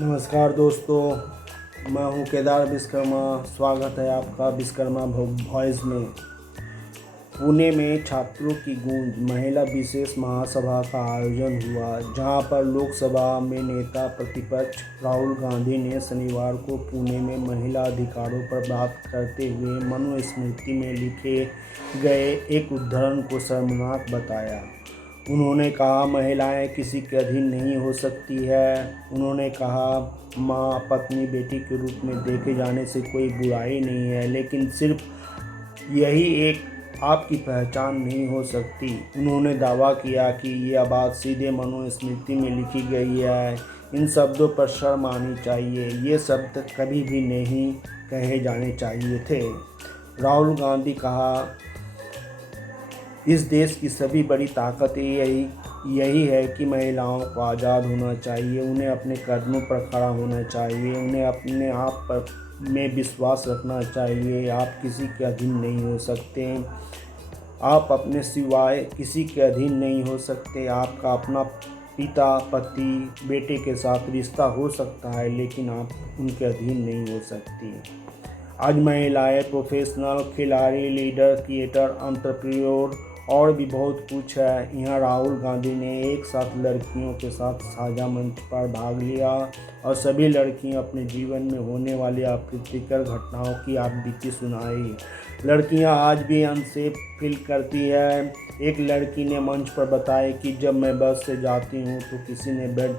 नमस्कार दोस्तों, मैं हूं केदार विश्वकर्मा। स्वागत है आपका विश्वकर्मा वॉइस में। पुणे में छात्रों की गूंज महिला विशेष महासभा का आयोजन हुआ, जहां पर लोकसभा में नेता प्रतिपक्ष राहुल गांधी ने शनिवार को पुणे में महिला अधिकारों पर बात करते हुए मनुस्मृति में लिखे गए एक उद्धरण को शर्मनाक बताया। उन्होंने कहा, महिलाएं किसी के अधीन नहीं हो सकती है। उन्होंने कहा, माँ, पत्नी, बेटी के रूप में देखे जाने से कोई बुराई नहीं है, लेकिन सिर्फ यही एक आपकी पहचान नहीं हो सकती। उन्होंने दावा किया कि यह बात सीधे मनुस्मृति में लिखी गई है। इन शब्दों पर शर्म आनी चाहिए। ये शब्द कभी भी नहीं कहे जाने चाहिए थे। राहुल गांधी कहा, इस देश की सभी बड़ी ताकत यही है कि महिलाओं को आज़ाद होना चाहिए, उन्हें अपने कदमों पर खड़ा होना चाहिए, उन्हें अपने आप पर में विश्वास रखना चाहिए। आप किसी के अधीन नहीं हो सकते। आप अपने सिवाय किसी के अधीन नहीं हो सकते। आपका अपना पिता, पति, बेटे के साथ रिश्ता हो सकता है, लेकिन आप उनके अधीन नहीं हो सकती। आज महिलाएं प्रोफेशनल, खिलाड़ी, लीडर, क्रिएटर, एंटरप्रेन्योर और भी बहुत कुछ है। यहाँ राहुल गांधी ने एक साथ लड़कियों के साथ साझा मंच पर भाग लिया और सभी लड़कियां अपने जीवन में होने वाली अप्रीतिकर घटनाओं की आप बीती सुनाई। लड़कियां आज भी अनसेफ फील करती है। एक लड़की ने मंच पर बताया कि जब मैं बस से जाती हूँ तो किसी ने बेड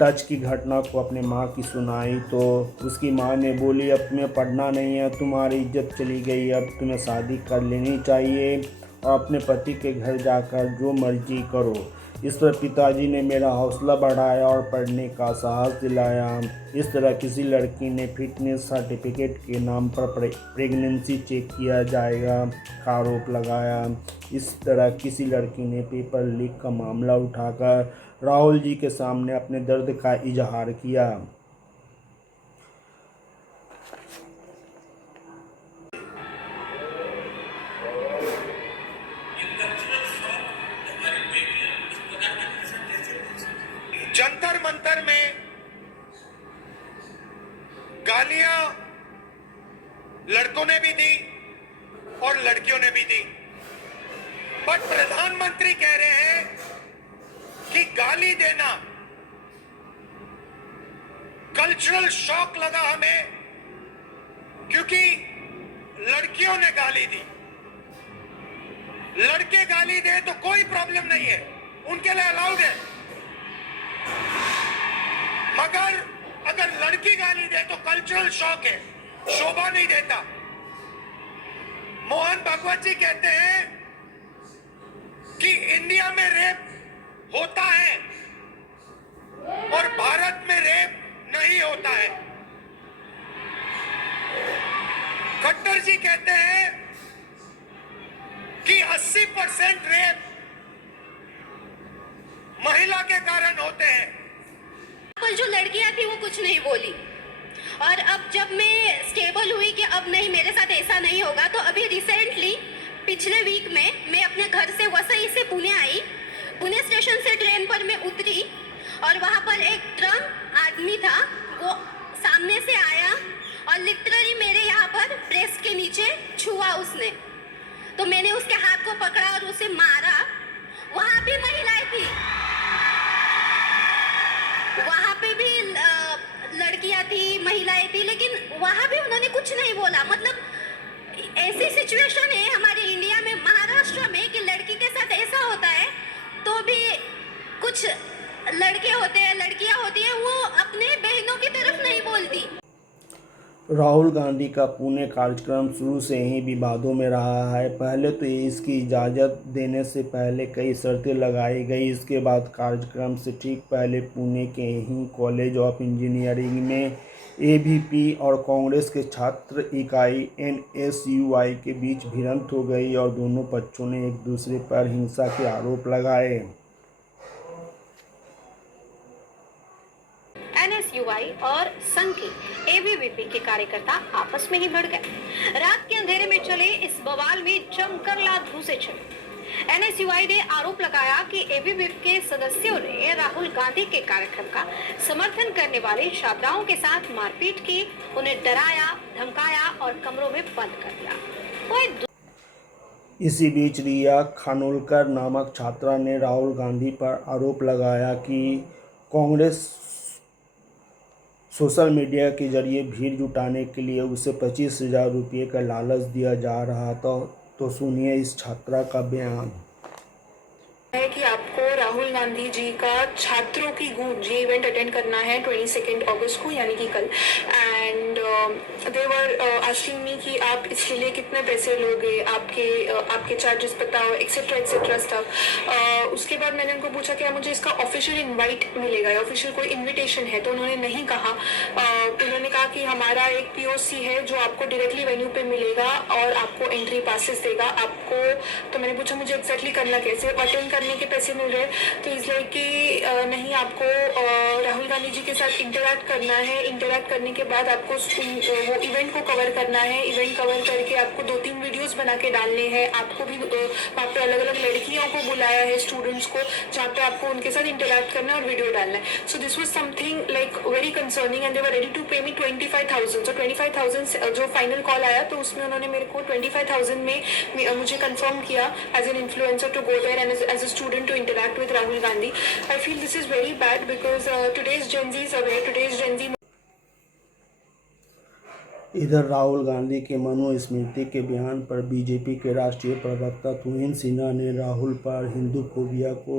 टच की घटना को अपने माँ की सुनाई, तो उसकी माँ ने बोली, अब तुम्हें पढ़ना नहीं है, तुम्हारी इज्जत चली गई, अब तुम्हें शादी कर लेनी चाहिए और अपने पति के घर जाकर जो मर्जी करो। इस पर पिताजी ने मेरा हौसला बढ़ाया और पढ़ने का साहस दिलाया। इस तरह किसी लड़की ने फिटनेस सर्टिफिकेट के नाम पर प्रेगनेंसी चेक किया जाएगा का आरोप लगाया। इस तरह किसी लड़की ने पेपर लीक का मामला उठाकर राहुल जी के सामने अपने दर्द का इजहार किया। जंतर मंतर में गालियां लड़कों ने भी दी और लड़कियों ने भी दी, पर प्रधानमंत्री कह रहे हैं कि गाली देना कल्चरल शॉक लगा हमें, क्योंकि लड़कियों ने गाली दी। लड़के गाली दे तो कोई प्रॉब्लम नहीं है, उनके लिए अलाउड है, मगर अगर लड़की गाली दे तो कल्चरल शॉक है, शोभा नहीं देता। मोहन भागवत जी कहते हैं कि इंडिया में रेप होता है और भारत में रेप नहीं होता है। खट्टर जी कहते हैं कि 80% रेप महिला के कारण होते हैं। पर जो लड़कियां थी वो कुछ नहीं बोली, और अब जब मैं स्टेबल हुई कि अब नहीं, मेरे साथ ऐसा नहीं होगा, तो अभी रिसेंटली पिछले वीक में मैं अपने घर से वसई से पुणे आई। पुणे स्टेशन से ट्रेन पर मैं उतरी और वहां पर एक ड्रंक आदमी था, वो सामने से आया और लिटरली मेरे यहाँ पर ब्रेस्ट के नीचे छुआ उसने। तो मैंने उसके हाथ को पकड़ा और उसे मारा। वहां भी महिलाएं थी, वहां पे भी लड़कियां थी, महिलाएं थी, लेकिन वहां भी उन्होंने कुछ नहीं बोला। मतलब ऐसी सिचुएशन है हमारे इंडिया में, महाराष्ट्र में, कि लड़की के साथ ऐसा होता है तो भी कुछ लड़के होते हैं, लड़कियां होती हैं, वो अपने बहनों की तरफ नहीं बोलती। राहुल गांधी का पुणे कार्यक्रम शुरू से ही विवादों में रहा है। पहले तो इसकी इजाज़त देने से पहले कई शर्तें लगाई गई। इसके बाद कार्यक्रम से ठीक पहले पुणे के ही कॉलेज ऑफ इंजीनियरिंग में एबीवीपी और कांग्रेस के छात्र इकाई एनएसयूआई के बीच भिड़ंत हो गई और दोनों पक्षों ने एक दूसरे पर हिंसा के आरोप लगाए। एनएसयूआई और संघ के एबीवीपी के कार्यकर्ता आपस में ही भिड़ गए। रात के अंधेरे में चले इस बवाल में जमकर लात घूंसे चले। NSUI ने आरोप लगाया कि एबीवीपी के सदस्यों ने राहुल गांधी के कार्यक्रम का समर्थन करने वाले छात्राओं के साथ मारपीट की, उन्हें डराया, धमकाया और कमरों में बंद कर दिया। वहीं इसी बीच रिया खानोलकर नामक छात्रा ने राहुल गांधी पर आरोप लगाया कि कांग्रेस सोशल मीडिया के जरिए भीड़ जुटाने के लिए उसे 25,000 रुपये का लालच दिया जा रहा था। तो सुनिए इस छात्रा का बयान। है कि आपको राहुल गांधी जी का छात्रों की गूंज ये इवेंट अटेंड करना है 22 अगस्त को, यानी कि कल। And they were asking me कि आप इसके लिए कितने पैसे लोगे, आपके चार्जेस बताओ, एक्सेट्रा एक्सेट्रा स्टफ। उसके बाद मैंने उनको पूछा कि मुझे इसका ऑफिशियल इनवाइट मिलेगा, ऑफिशियल कोई इन्विटेशन है, तो उन्होंने नहीं कहा। उन्होंने कहा कि हमारा एक POC है जो आपको डायरेक्टली वेन्यू पे मिलेगा और आपको एंट्री पासेस देगा आपको। तो मैंने पूछा मुझे एक्जैक्टली करना कैसे, अटेंड करने के पैसे मिल रहे। तो इसलिए कि नहीं, आपको राहुल गांधी जी के साथ इंटरैक्ट करना है, इंटरैक्ट करने के बाद आपको वो इवेंट को कवर करना है, इवेंट कवर करके आपको 2-3 वीडियोस बना के डालने हैं। आपको भी वहाँ पे अलग अलग लड़कियों को बुलाया है, स्टूडेंट्स को, जहाँ पे आपको उनके साथ इंटरैक्ट करना है और वीडियो डालना है। So this was something like very concerning and they were ready to pay me 25,000। सो 25,000 जो फाइनल कॉल आया तो उसमें उन्होंने मेरे को 25,000 में मुझे कंफर्म किया as an influencer to go there and as a student to interact with Rahul Gandhi. I feel this is very bad because today's Gen Z is aware, today's Gen Z। इधर राहुल गांधी के मनुस्मृति के बयान पर BJP के राष्ट्रीय प्रवक्ता तुहिन सिन्हा ने राहुल पर हिंदू फोबिया को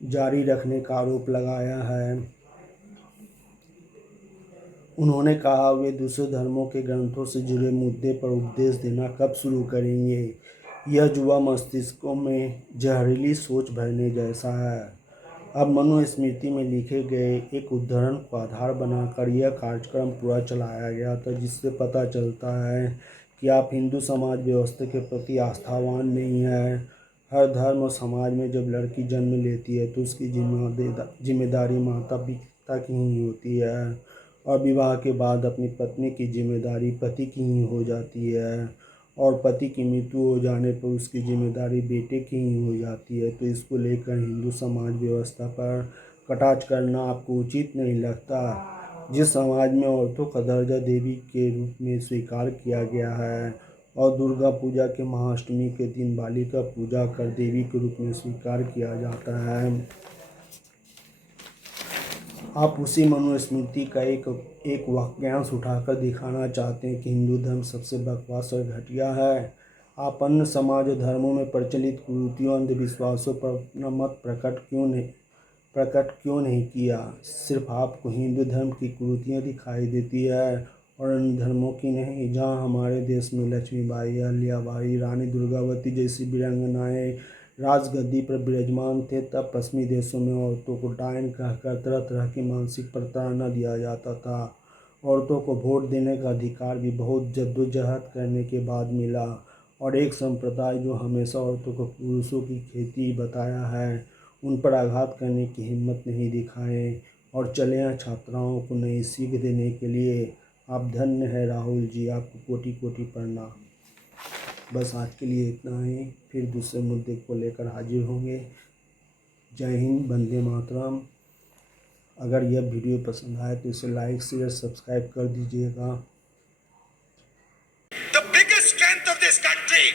जारी रखने का आरोप लगाया है। उन्होंने कहा वे दूसरे धर्मों के ग्रंथों से जुड़े मुद्दे पर उपदेश देना कब शुरू करेंगे। यह युवा मस्तिष्कों में जहरीली सोच भरने जैसा है। अब मनुस्मृति में लिखे गए एक उद्धरण को आधार बनाकर यह कार्यक्रम पूरा चलाया गया था, जिससे पता चलता है कि आप हिंदू समाज व्यवस्था के प्रति आस्थावान नहीं हैं। हर धर्म और समाज में जब लड़की जन्म लेती है तो उसकी जिम्मेदारी माता पिता की ही होती है और विवाह के बाद अपनी पत्नी की जिम्मेदारी पति की ही हो जाती है और पति की मृत्यु हो जाने पर उसकी जिम्मेदारी बेटे की ही हो जाती है। तो इसको लेकर हिंदू समाज व्यवस्था पर कटाक्ष करना आपको उचित नहीं लगता। जिस समाज में औरतों का दर्जा देवी के रूप में स्वीकार किया गया है और दुर्गा पूजा के महाअष्टमी के दिन बालिका पूजा कर देवी के रूप में स्वीकार किया जाता है, आप उसी मनुस्मृति का एक वाक्यांश उठाकर दिखाना चाहते हैं कि हिंदू धर्म सबसे बकवास और घटिया है। आप अन्य समाज और धर्मों में प्रचलित कुरीतियों अंधविश्वासों पर अपना मत प्रकट क्यों नहीं किया। सिर्फ आपको हिंदू धर्म की कुरीतियाँ दिखाई देती है और अन्य धर्मों की नहीं। जहाँ हमारे देश में लक्ष्मीबाई, अहिल्याबाई, रानी दुर्गावती जैसी वीरांगनाएँ राजगद्दी पर विराजमान थे, तब पश्चिमी देशों में औरतों को डायन कहकर तरह तरह की मानसिक प्रताड़ना दिया जाता था। औरतों को वोट देने का अधिकार भी बहुत जद्दोजहद करने के बाद मिला और एक संप्रदाय जो हमेशा औरतों को पुरुषों की खेती बताया है, उन पर आघात करने की हिम्मत नहीं दिखाएं और चले हैं छात्राओं को नई सीख देने के लिए। आप धन्य है राहुल जी, आपको कोटि कोटि प्रणाम। बस आज के लिए इतना ही, फिर दूसरे मुद्दे को लेकर हाजिर होंगे। जय हिंद, वंदे मातरम। अगर यह वीडियो पसंद आए तो इसे लाइक शेयर सब्सक्राइब कर दीजिएगा। The biggest strength of this country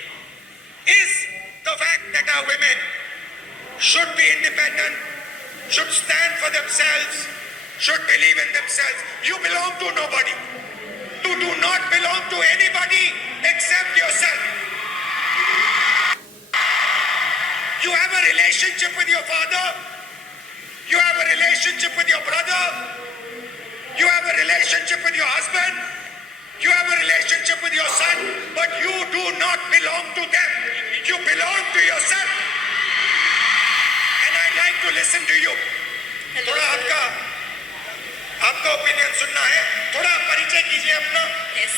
is the fact that our women should be independent, should stand for themselves, should believe in themselves. You belong to nobody. You do not belong to anybody except yourself. You have a relationship with your father. You have a relationship with your brother. You have a relationship with your husband. You have a relationship with your son. But you do not belong to them. You belong to yourself. And I'd like to listen to you. थोड़ा आपका opinion सुनना है। थोड़ा परिचय कीजिए अपना। Yes.